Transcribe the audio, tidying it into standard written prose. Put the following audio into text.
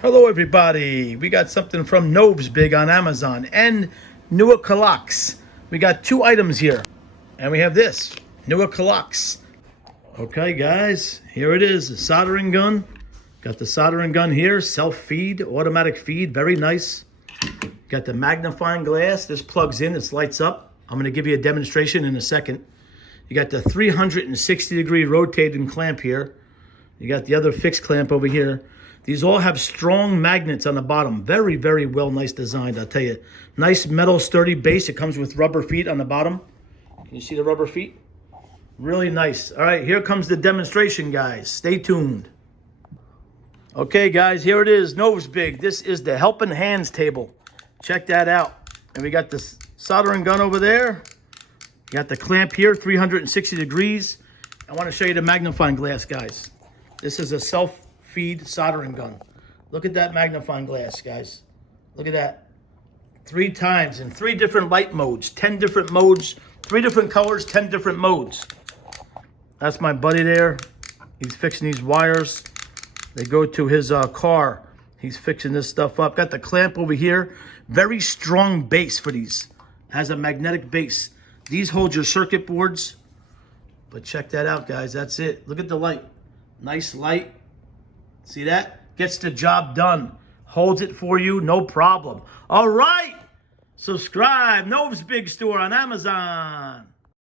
Hello everybody, we got something from Noves Big on Amazon and Nuakalaks. We got two items here and we have this, Nuakalaks. Okay guys, here it is, a soldering gun. Got the soldering gun here, self-feed, automatic feed, very nice. Got the magnifying glass, this plugs in, this lights up. I'm gonna give you a demonstration in a second. You got the 360 degree rotating clamp here. You got the other fixed clamp over here. These all have strong magnets on the bottom. Very, very well, nice designed, I'll tell you. Nice metal sturdy base. It comes with rubber feet on the bottom. Can you see the rubber feet? Really nice. All right, here comes the demonstration, guys. Stay tuned. Okay, guys, here it is. Noves Big. This is the helping hands table. Check that out. And we got this soldering gun over there. You got the clamp here, 360 degrees. I want to show you the magnifying glass, guys. This is a self-feed soldering gun. Look at that magnifying glass, guys. Look at that. 3 times in 3 different light modes, 10 different modes, 3 different colors, 10 different modes. That's my buddy there. He's fixing these wires. They go to his car. He's fixing this stuff up. Got the clamp over here. Very strong base for these. Has a magnetic base. These hold your circuit boards. But check that out, guys. That's it. Look at the light. Nice light. See that? Gets the job done. Holds it for you, no problem. All right. Subscribe. Noves Big Store on Amazon.